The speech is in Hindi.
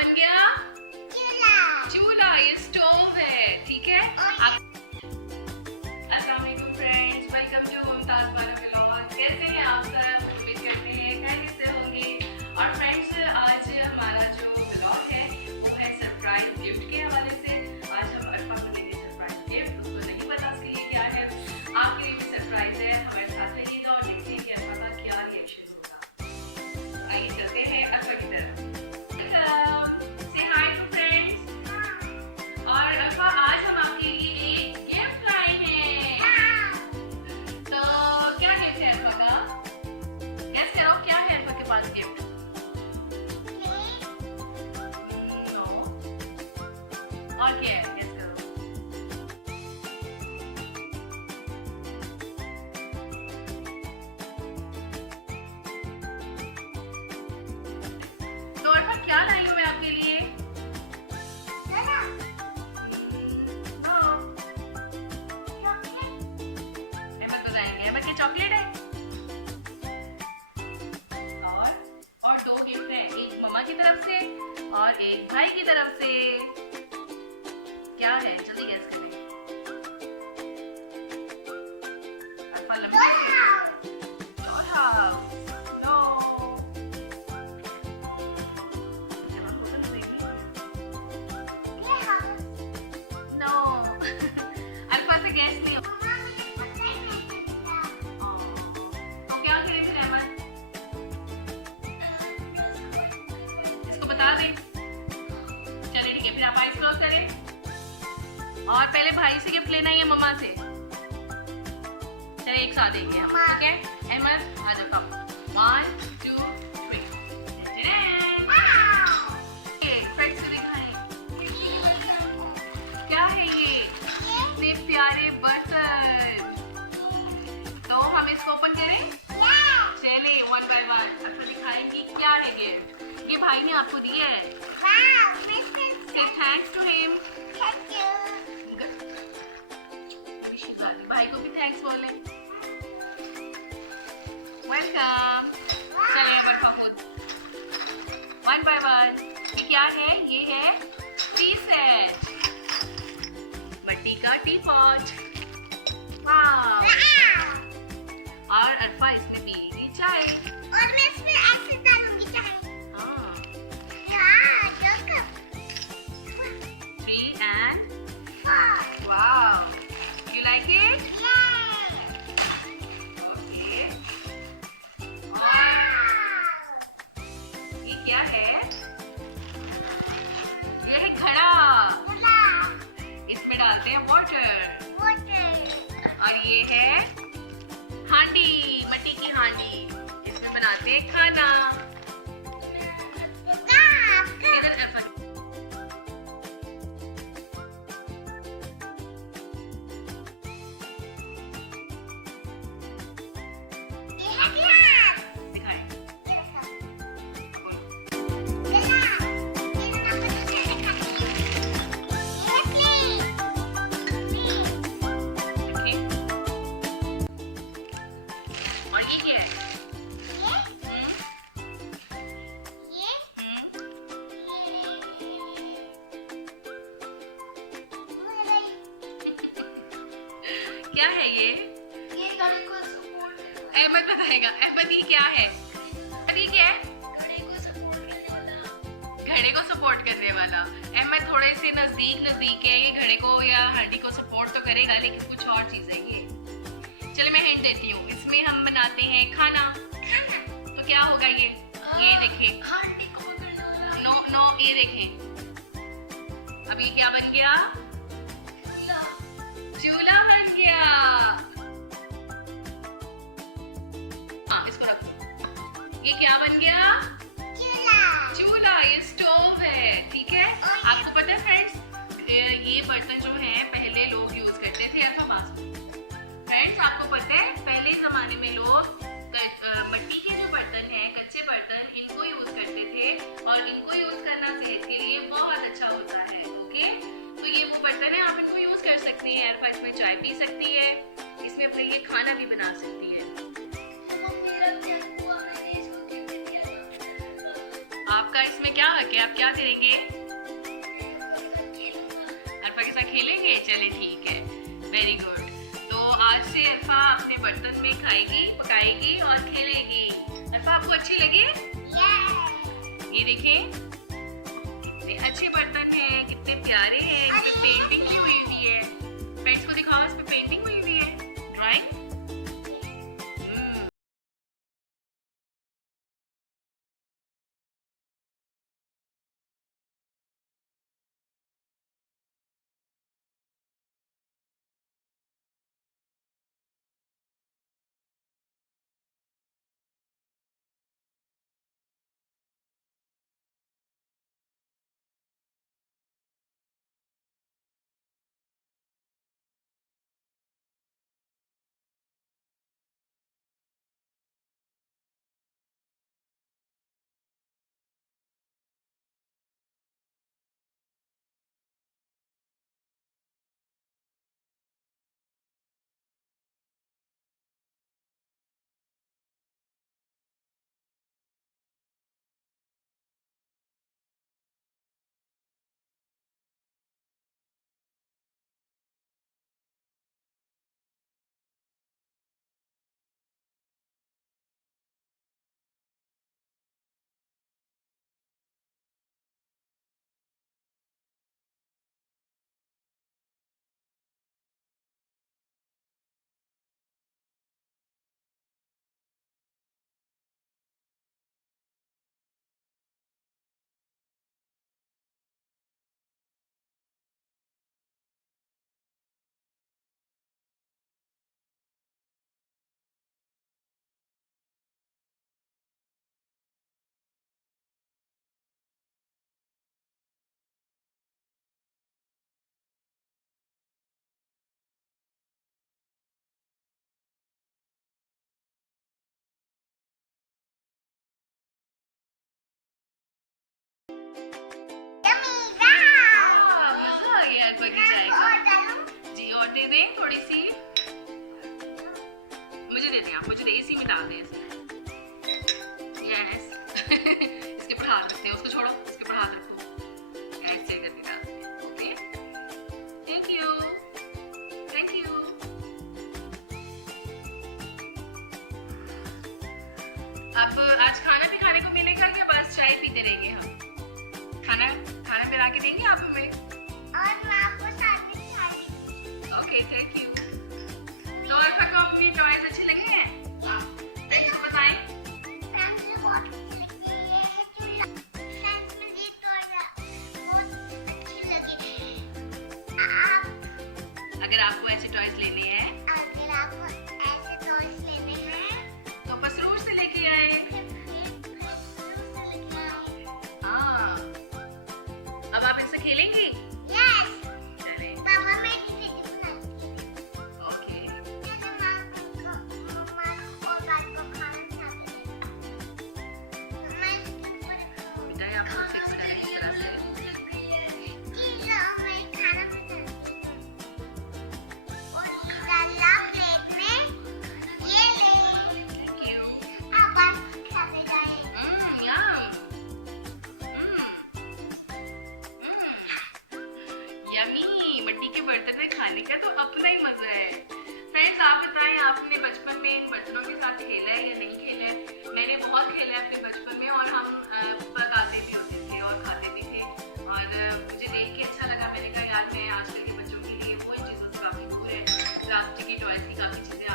बन गया? चूल्हा। ये स्टोव है, ठीक है। अस्सलाम वालेकुम फ्रेंड्स, वेलकम टू मुमताज पारा व्लॉग। कैसे हैं आप सब? उम्मीद करते हैं खैरियत से होंगे। और फ्रेंड्स, आज हमारा जो व्लॉग है वो है सरप्राइज गिफ्ट के हवाले से। आज हम अरफा को देंगे सरप्राइज गिफ्ट। उसको नहीं पता उसके लिए क्या है, आपके लिए भी सरप्राइज है। हमारे साथ रहिएगा और देखते हैं कि अरफा का क्या रिएक्शन होगा। आइए चलते हैं अरफा की तरफ। से हाय टू फ्रेंड्स। और अरफा, आज हम आपके लिए एक गिफ्ट लाए हैं। तो क्या गिफ्ट है अरफा का? गेस करो क्या है अरफा के पास गिफ्ट? नो। और क्या है? गेस करो। तो अरफा क्या लाई हूँ मैं आपके लिए? चॉकलेट है और दो गिफ्ट हैं, एक मम्मा की तरफ से और एक भाई की तरफ से। क्या है? जल्दी गैस करें। नो अल्फा से गैस नहीं। बता दें। चलिए ठीक है, फिर आप आइस क्लोज करें और पहले भाई से गिफ्ट लेना है मम्मा से। चलिए एक साथ देंगे हम, ठीक है। अहमद आ जाओ। 1 2 3। फ्रेंड्स को दिखाएं क्या है ये इतने प्यारे बर्तन। तो हम इसको ओपन करें। चलिए 1 बाय 1 आपको दिखाएंगे क्या है गिफ्ट। ये भाई ने आपको दिया है। Say thanks to him. Thank you. भाई को भी थैंक्स बोले। वेलकम। चलिए अब अरफा खुद 1 बाय 1। ये क्या है? ये है टी सेट, मिट्टी का टी पॉट। वाह। और अरफा इसमें पीएगी चाय। और मैं इसमें ऐसे डालूंगी चाय। Wow, you like it? Okay. ये क्या है? ये है घड़ा। इसमें डालते हैं वाटर। और ये है हांडी, मिट्टी की हांडी। इसमें बनाते हैं खाना। क्या है ये? घड़े को सपोर्ट करने वाला। अहमद बताएगा। अहमद ये क्या है? ये क्या है? घड़े को सपोर्ट करने वाला। घड़े को सपोर्ट करने वाला। अहमद थोड़े से नजदीक है। ये घड़े को या हांडी को सपोर्ट तो करेगा, लेकिन कुछ और चीज है ये। चलिए मैं हिंट देती हूँ। इसमें हम बनाते हैं खाना। तो क्या होगा ये? ये देखें। हांडी को पकड़ने वाला। नो, ये देखें। अब ये क्या बन गया? चूल्हा बन गया। इसको रखो। ये क्या बन गया? चूल्हा। ये स्टोव है, ठीक है। आपको पता है फ्रेंड्स, ये बर्तन जो है पहले लोग यूज करते थे अरफा पास। फ्रेंड्स आपको पता है पहले जमाने में लोग मिट्टी के जो बर्तन है, कच्चे बर्तन, इनको यूज करते थे और इनको यूज करना सेहत के लिए बहुत अच्छा होता है। ओके, तो ये वो बर्तन है, आप इनको यूज कर सकती हैं। अरफा इसमें चाय पी सकती है, इसमें अपने लिए खाना भी बना सकती है। आपका इसमें क्या हक है, आप क्या करेंगे? अरफा के साथ खेलेंगे, चले ठीक है, वेरी गुड। तो आज से अरफा अपने बर्तन में खाएगी, पकाएगी और खेलेगी। अरफा आपको अच्छी लगे? ये देखें कितने अच्छे बर्तन हैं, कितने प्यारे हैं, इसमें पेंटिंग की हुई है। फ्रेंड्स को दिखाओ, इसमें पेंटिंग हुई हुई है, ड्राइंग। मजा आ गया अरफा की चाय का। जी और दे दें थोड़ी सी, मुझे दे दें आप, मुझे दे, इसी में डाल दें इसे। यस इसके ऊपर हाथ रखते हैं, उसको छोड़ो, इसके ऊपर हाथ रखो, ऐसे करके डाल दें। Okay, thank you, thank you. आप आज खाना भी खाने को मिलेगा या बस चाय पीते रहेंगे हम? खाना पिला के देंगे आप हमें? Okay, thank you. तो अरफा को अपनी टॉयज अच्छे लगे हैं? फ्रेंड्स को बताएं। अगर आपको ऐसे टॉयज लेने हैं तो पसरूर से लेके आए। हाँ, अब आप इससे खेलेंगी? चलें, ओके। बेटा ये आप फिक्स करें इस तरह से। Thank you. यमी, मिट्टी के बर्तन में खाने का तो अपना ही मजा है। फ्रेंड्स आप बताएं, आपने बचपन में इन बर्तनों के साथ खेला है या नहीं खेला है? मैंने बहुत खेला है अपने बचपन में, और हम पकाते भी होते थे और खाते भी थे, और मुझे देख के अच्छा लगा। मैंने कहा यार मैं आजकल के बच्चों के लिए वो इन चीज़ों से काफ़ी दूर है, प्लास्टिक की टॉयज की काफ़ी चीज़ें